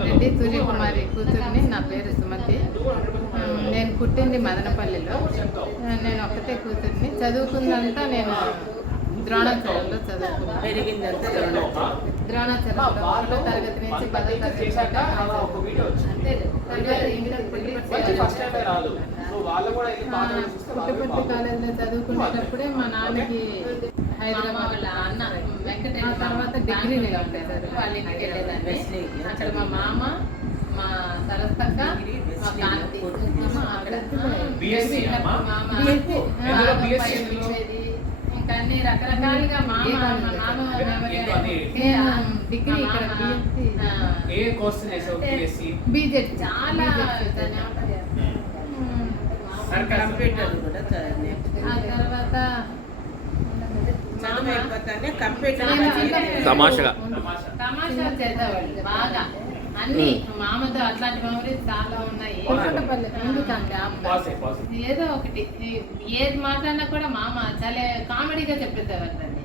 రెడ్డి సూర్యకుమారి కూతుర్ని నా పేరు సుమతి. నేను పుట్టింది మదనపల్లిలో. నేను ఒక్కతే కూతుర్ని. చదువుకుందంతా నేను ద్రోణాచలంలో చదువుకున్నాను. ద్రోణాచలంలో ఒకటో తరగతి నుంచి పదో తరగతి పుట్టపర్తి కాలేజీలో చదువుకునేటప్పుడే మా నాన్నకి హైదరాబాద్ వాళ్ళ అన్న వెంకటేశ్వర తర్వాత డిగ్రీ నిలబడ్డారు వాళ్ళ ఇంటికి వెళ్ళేదాన్ని. అక్కడ మా మామ మా సరస్తక్క మా కాంతి అక్కడ? మామ. ఇంకా అన్ని రకరకాలుగా మామ మా ఆ, డిగ్రీ ఇక్కడ BSc. ఏ కోర్స్ చేసావు బిఎస్సి బీజెడ్ చాలా కంప్యూటర్ కూడా తర్వాత చదువు అయిపోతానే కంప్యూటర్ నేను కూడా చిన్నప్పుడు చేయాలి. తమాషగా. బాగా. అన్ని మామతో అట్లాంటి మెమరీస్ చాలా ఉన్నాయి. ఏదో ఒకటి. ఏది మాట్లాడినా కూడా మామ చాలా కామెడీగా చెప్పేసేవారు దాన్ని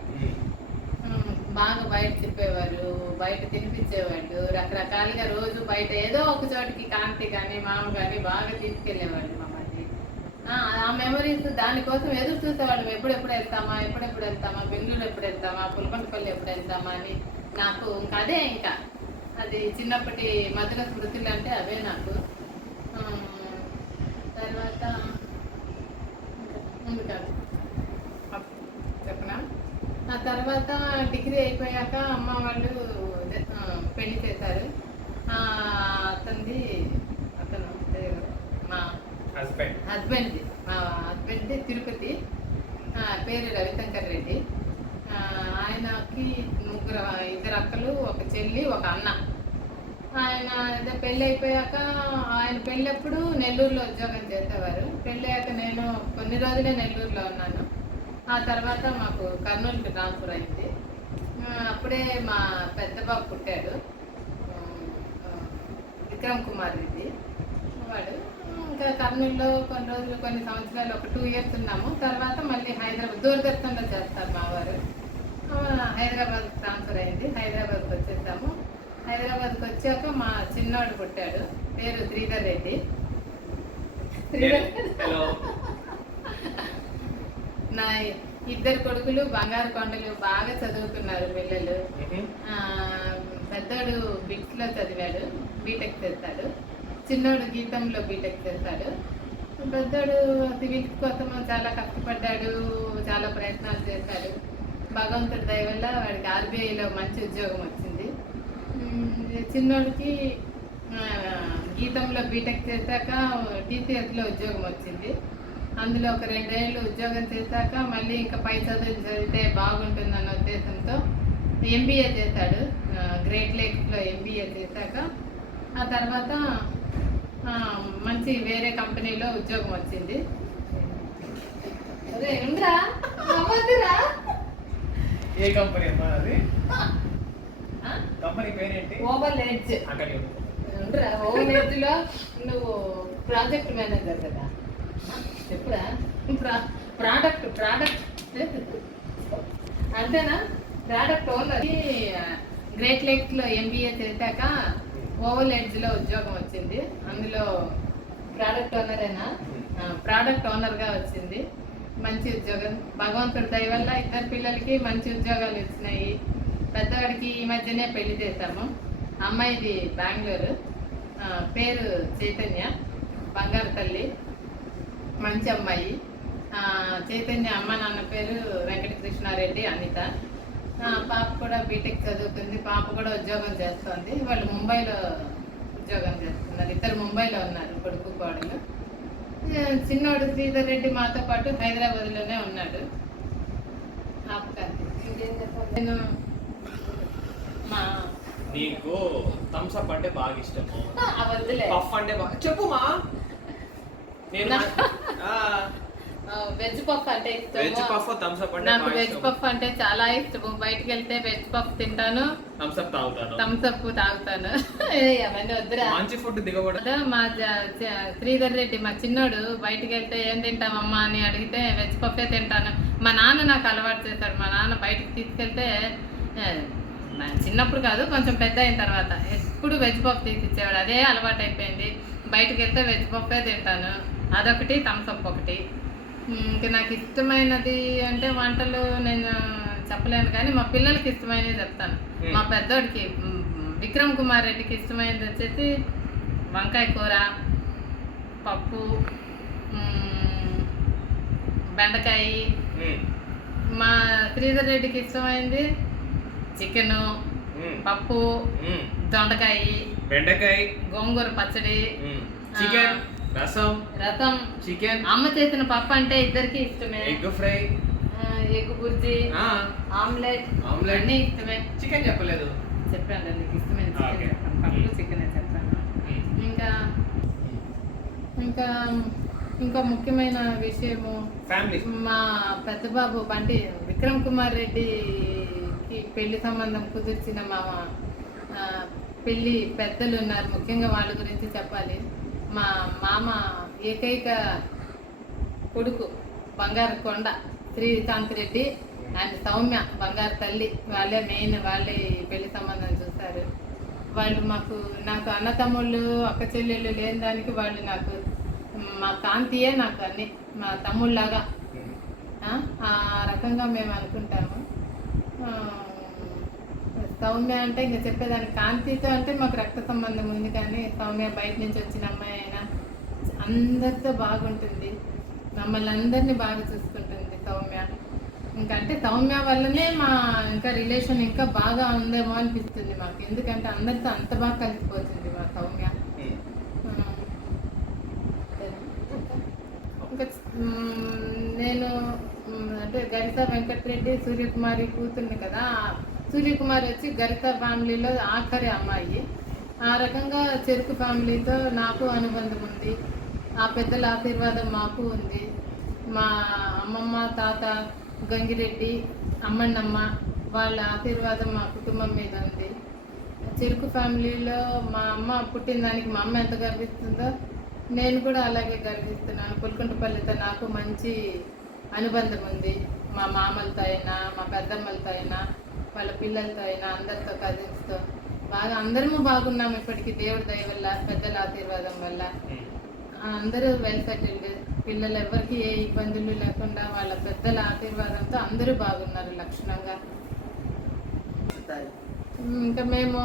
బాగా బయట చెప్పేవారు బయట తినిపించేవాళ్ళు రకరకాలుగా రోజు బయట ఏదో ఒక చోటికి కాంతి కానీ మామ కానీ బాగా తీసుకెళ్ళేవాళ్ళు మమ్మల్ని ఆ, మెమరీస్ దానికోసం ఎదురు చూసేవాళ్ళం. ఎప్పుడెప్పుడు వెళ్తామా? ఎప్పుడెప్పుడు వెళ్తామా? బెంగళూరు ఎప్పుడు వెళ్తామా? పులపంటిపల్లి ఎప్పుడు వెళ్తామా అని. నాకు ఇంకా అదే ఇంకా. అది చిన్నప్పటి మధుర స్మృతులు అంటే అవే నాకు. తర్వాత ఉంది కాదు చెప్పనా? ఆ తర్వాత డిగ్రీ అయిపోయాక అమ్మ వాళ్ళు పెళ్ళి చేశారు. ఆ, అతనిది హస్బెండ్ హస్బెండ్ది మా తిరుపతి. పేరు రవిశంకర్ రెడ్డి. ఆయనకి ముగ్గురు ఇద్దరు అక్కలు ఒక చెల్లి ఒక అన్న. ఆయన అదే పెళ్ళి అయిపోయాక ఆయన పెళ్ళప్పుడు నెల్లూరులో ఉద్యోగం చేసేవారు. పెళ్ళి అయ్యాక నేను కొన్ని రోజులే నెల్లూరులో ఉన్నాను. ఆ తర్వాత మాకు కర్నూలుకి ట్రాన్స్ఫర్ అయింది. అప్పుడే మా పెద్ద బాబు పుట్టాడు. విక్రమ్ కుమార్ రెడ్డి. వాడు ఇంకా కర్నూలులో కొన్ని రోజులు కొన్ని సంవత్సరాలు ఒక టూ ఇయర్స్ ఉన్నాము. తర్వాత మళ్ళీ హైదరాబాద్ దూరదర్శన్లో చేస్తారు మా వారు. హైదరాబాద్ ట్రాన్స్ఫర్ అయింది. హైదరాబాద్కి వచ్చేసాము. హైదరాబాద్కి వచ్చాక మా చిన్నవాడు పుట్టాడు. పేరు శ్రీధర్ రెడ్డి. నా ఇద్దరు కొడుకులు బంగారు కొండలు బాగా చదువుకున్నారు పిల్లలు. పెద్దోడు బిట్స్లో చదివాడు. బీటెక్ చేస్తాడు. చిన్నోడు గీతంలో బీటెక్ చేస్తాడు. పెద్దోడు సివిల్స్ కోసం చాలా కష్టపడ్డాడు చాలా ప్రయత్నాలు చేశాడు. భగవంతుడి దయ వల్ల వాడికి ఆర్బీఐలో మంచి ఉద్యోగం వచ్చింది. చిన్నోడికి గీతంలో బీటెక్ చేశాక టీసీఎస్లో ఉద్యోగం వచ్చింది. అందులో ఒక రెండేళ్ళు ఉద్యోగం చేశాక మళ్ళీ ఇంకా పై చదువులు చదివితే బాగుంటుందన్న ఉద్దేశంతో ఎంబీఏ చేశాడు. గ్రేట్ లేక్స్లో ఎంబీఏ చేశాక ఆ తర్వాత మంచి వేరే కంపెనీలో ఉద్యోగం వచ్చింది. అదే నవ్వొద్దురా. ఏ కంపెనీ అమ్మా అది? కంపెనీ పేరేంటి? Over edge. అక్కడ ఉండరా ఓవర్ ఎడ్జ్లో నువ్వు ప్రాజెక్ట్ మేనేజర్ కదా. చెప్పురా. ప్రా- ప్రోడక్ట్ ప్రోడక్ట్. అంతేనా? Product owner. గ్రేట్ లేక్స్లో ఎంబీఏ చేశాక ఓవల్ ఎడ్జ్లో ఉద్యోగం వచ్చింది. అందులో ప్రోడక్ట్ ఓనరేనా ప్రోడక్ట్ ఓనర్గా వచ్చింది. మంచి ఉద్యోగం. భగవంతుడి దయ వల్ల ఇద్దరు పిల్లలకి మంచి ఉద్యోగాలు ఇచ్చినాయి. పెద్దవాడికి ఈ మధ్యనే పెళ్ళి చేశాము. అమ్మాయిది బెంగళూరు. పేరు చైతన్య. బంగారు తల్లి. మంచి అమ్మాయి. చైతన్య అమ్మ నాన్న పేరు వెంకటకృష్ణారెడ్డి అనిత. పాప కూడా బీటెక్ చదువుతుంది. పాప కూడా ఉద్యోగం చేస్తుంది. వాళ్ళు ముంబైలో ఉద్యోగం చేస్తున్నారు. ఇద్దరు ముంబైలో ఉన్నారు కొడుకు కోడలు. చిన్నోడు శ్రీధర్ రెడ్డి మాతో పాటు హైదరాబాద్లోనే ఉన్నాడు. నేను మా నీకు థమ్స్ అప్ అంటే బాగా వద్దులే. పఫ్ అంటే బాగా చెప్పుమా నేను ఆ, వెజ్ పఫ్ అంటే ఇష్టం వెజ్ పఫ్ థమ్స్ అప్ అంటే నాకు వెజ్ పఫ్ అంటే చాలా ఇష్టం బయటికి వెళ్తే వెజ్ పఫ్ తింటాను. థమ్స్ అప్ తాగుతాను. థమ్స్ అప్ తాగుతాను. అవన్నీ వద్దురా. మంచి ఫుడ్ దిగకూడదు మా శ్రీధర్ రెడ్డి మా చిన్నోడు బయటికి వెళ్తే ఏం తింటామమ్మా అని అడిగితే వెజ్ పఫే తింటాను. మా నాన్న నాకు అలవాటు చేశాడు. మా నాన్న బయటికి తీసుకెళ్తే చిన్నప్పుడు కాదు కొంచెం పెద్ద అయిన తర్వాత ఎప్పుడు వెజ్ పఫ్ తీసి ఇచ్చేవాడు. అదే అలవాటు అయిపోయింది. బయటకు వెళ్తే వెజ్ పఫే తింటాను. అదొకటి థమ్స్అప్ ఒకటి. ఉమ్, ఇంకా నాకు ఇష్టమైనది అంటే వంటలు నేను చెప్పలేను కానీ మా పిల్లలకి ఇష్టమైనవి చెప్తాను. మా పెద్దోడికి విక్రమ్ కుమార్ రెడ్డికి ఇష్టమైనది వచ్చేసి వంకాయ కూర పప్పు బెండకాయ. మా శ్రీధర్ రెడ్డికి ఇష్టమైంది చికెను పప్పు. దొండకాయ బెండకాయ. గోంగూర పచ్చడి. చికెన్. రసం రసం. చికెన్. అమ్మ చేసిన పప్పు అంటే ఇద్దరికి ఇష్టమే. Egg fry. Egg bhurji omelette. Omelette. అన్నీ ఇష్టమే. చికెన్ చెప్పలేదు. చెప్పాను నీకు ఇష్టమైన చికెన్ పప్పు చికెన్ చెప్పాను. ఇంకా ఇంకా ఇంకో ముఖ్యమైన విషయము ఫ్యామిలీ మా పెద్ద బాబు బండి విక్రమ్ కుమార్ రెడ్డికి పెళ్ళి సంబంధం కుదిర్చిన మా పెళ్ళి పెద్దలు ఉన్నారు. ముఖ్యంగా వాళ్ళ గురించి చెప్పాలి. మా మామ ఏకైక కొడుకు బంగారు కొండ శ్రీకాంత్ రెడ్డి. అండ్ సౌమ్య బంగారు తల్లి. వాళ్ళే మెయిన్ వాళ్ళే పెళ్ళి సంబంధం చూస్తారు. వాళ్ళు మాకు నాకు అన్నతమ్ముళ్ళు అక్క చెల్లెళ్ళు లేని దానికి వాళ్ళు నాకు మా కాంతియే నాకు అన్ని మా తమ్ముళ్ళలాగా. ఆ, ఆ రకంగా మేము అనుకుంటాము. సౌమ్య అంటే ఇంకా చెప్పేదానికి కాంతితో అంటే మాకు రక్త సంబంధం ఉంది కానీ సౌమ్య బయట నుంచి వచ్చిన అమ్మాయి అయినా అందరితో బాగుంటుంది. మమ్మల్ని అందరినీ బాగా చూసుకుంటుంది సౌమ్య. ఇంకా అంటే సౌమ్య వల్లనే మా ఇంకా రిలేషన్ ఇంకా బాగా ఉందేమో అనిపిస్తుంది మాకు. ఎందుకంటే అందరితో అంత బాగా కలిసిపోతుంది మా సౌమ్య. ఇంకా నేను అంటే గరిత వెంకటరెడ్డి సూర్యకుమారి కూతుర్ని కదా సూర్యకుమార్ వచ్చి గరిత ఫ్యామిలీలో ఆఖరి అమ్మాయి. ఆ రకంగా చెరుకు ఫ్యామిలీతో నాకు అనుబంధం ఉంది. ఆ పెద్దల ఆశీర్వాదం మాకు ఉంది. మా అమ్మమ్మ తాత గంగిరెడ్డి అమ్మన్నమ్మ వాళ్ళ ఆశీర్వాదం మా కుటుంబం మీద ఉంది. చెరుకు ఫ్యామిలీలో మా అమ్మ పుట్టిన దానికి మా అమ్మ ఎంత గర్విస్తుందో నేను కూడా అలాగే గర్విస్తున్నాను. పుల్కుంటపల్లితో నాకు మంచి అనుబంధం ఉంది. మా మామలతో అయినా మా పెద్దమ్మలతో అయినా వాళ్ళ పిల్లలతో అయినా అందరితో కజిన్స్తో బాగా అందరము బాగున్నాము ఇప్పటికీ దేవుడి దయ వల్ల పెద్దల ఆశీర్వాదం వల్ల. అందరూ వెల్ సెటిల్డ్. పిల్లలు ఎవరికి ఏ ఇబ్బందులు లేకుండా వాళ్ళ పెద్దల ఆశీర్వాదంతో అందరూ బాగున్నారు లక్షణంగా. ఇంకా మేము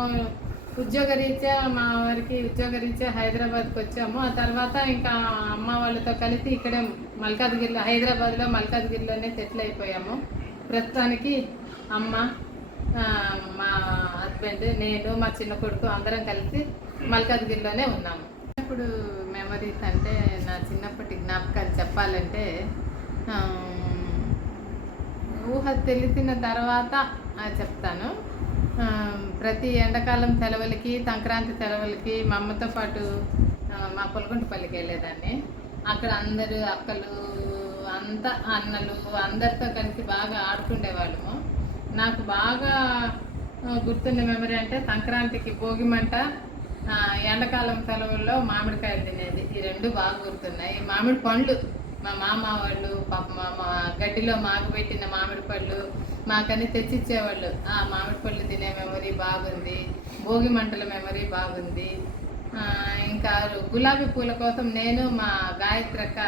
ఉద్యోగరీత్యా మా వారికి ఉద్యోగరీత్యా హైదరాబాద్కి వచ్చాము. ఆ తర్వాత ఇంకా అమ్మ వాళ్ళతో కలిసి ఇక్కడే మల్కాజ్గిరిలో హైదరాబాద్లో మల్కాజ్గిరిలోనే సెటిల్ అయిపోయాము. ప్రస్తుతానికి అమ్మ మా హస్బెండ్ నేను మా చిన్న కొడుకు అందరం కలిసి మల్కాజ్గిరిలోనే ఉన్నాము. ఇప్పుడు మెమరీస్ అంటే నా చిన్నప్పటి జ్ఞాపకాలు చెప్పాలంటే ఊహ తెలిసిన తర్వాత చెప్తాను. ప్రతి ఎండాకాలం సెలవులకి సంక్రాంతి సెలవులకి మా అమ్మతో పాటు మా పొలగుంటపల్లికి వెళ్ళేదాన్ని. అక్కడ అందరూ అక్కలు అంతా అన్నలు అందరితో కలిసి బాగా ఆడుకుండేవాళ్ళము. నాకు బాగా గుర్తున్న మెమరీ అంటే సంక్రాంతికి భోగి మంట ఎండాకాలం సెలవుల్లో మామిడికాయలు తినేది. ఈ రెండు బాగా గుర్తున్నాయి. మామిడి పండ్లు మా మామ వాళ్ళు పాప మా మా గడ్డిలో మాకు పెట్టిన మామిడి మాకని తెచ్చిచ్చేవాళ్ళు. ఆ మామిడి పళ్ళు తినే మెమరీ బాగుంది. భోగి మంటల మెమరీ బాగుంది. ఇంకా గులాబీ పూల కోసం నేను మా గాయత్రక్క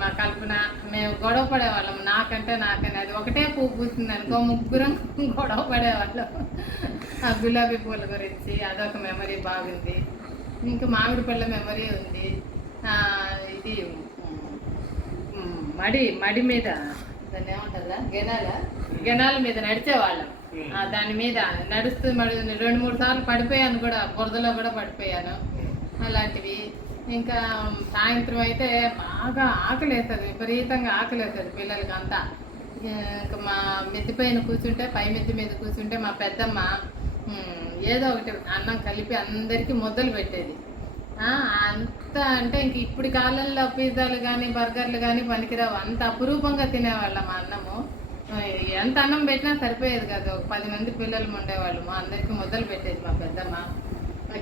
మా కల్పన మేము గొడవ పడేవాళ్ళం. నాకంటే నాకని. అది ఒకటే పువ్వు పూస్తుంది అనుకో ముగ్గురం గొడవ పడేవాళ్ళం. ఆ గులాబీ పూల గురించి అదొక మెమరీ బాగుంది. ఇంకా మామిడి పళ్ళ మెమరీ ఉంది ఇది మడి మడి మీద దాన్ని ఏమంటారా గెనాల? గెనాల మీద నడిచేవాళ్ళం. ఆ, దాని మీద నడుస్తూ మడి రెండు మూడు సార్లు పడిపోయాను కూడా బురదలో కూడా పడిపోయాను. అలాంటివి. ఇంకా సాయంత్రం అయితే బాగా ఆకలేస్తుంది విపరీతంగా ఆకలేస్తుంది పిల్లలకి అంతా. ఇంకా మా మిద్ది పైన కూర్చుంటే పై మిద్ది మీద కూర్చుంటే మా పెద్దమ్మ ఏదో ఒకటి అన్నం కలిపి అందరికీ ముద్దలు పెట్టేది. అంత అంటే ఇంక ఇప్పుడు కాలంలో పిజ్జాలు కానీ బర్గర్లు కానీ పనికిరావు. అంత అపురూపంగా తినేవాళ్ళం మా అన్నము. ఎంత అన్నం పెట్టినా సరిపోయేది కాదు. ఒక పది మంది పిల్లలు ఉండేవాళ్ళు. మా అందరికీ మొదలు పెట్టేది మా పెద్దమ్మ.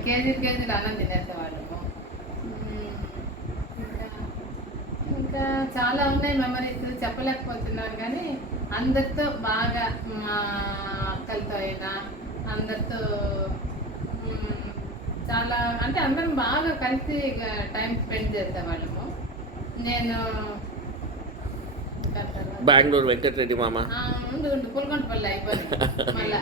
కేజీ కేజీలు అన్నం తినేసేవాళ్ళము. ఇంకా ఇంకా చాలా ఉన్నాయి మెమరీస్ చెప్పలేకపోతున్నాను కానీ అందరితో బాగా మా అక్కలతో అయినా అందరితో చాలా అంటే అందరం బాగా కలిసి టైం స్పెండ్ చేసేవాళ్ళము. నేను బెంగళూరు వెంకటరెడ్డి మామ. పుల్కొండపల్లి అయిపోయింది. మళ్ళా.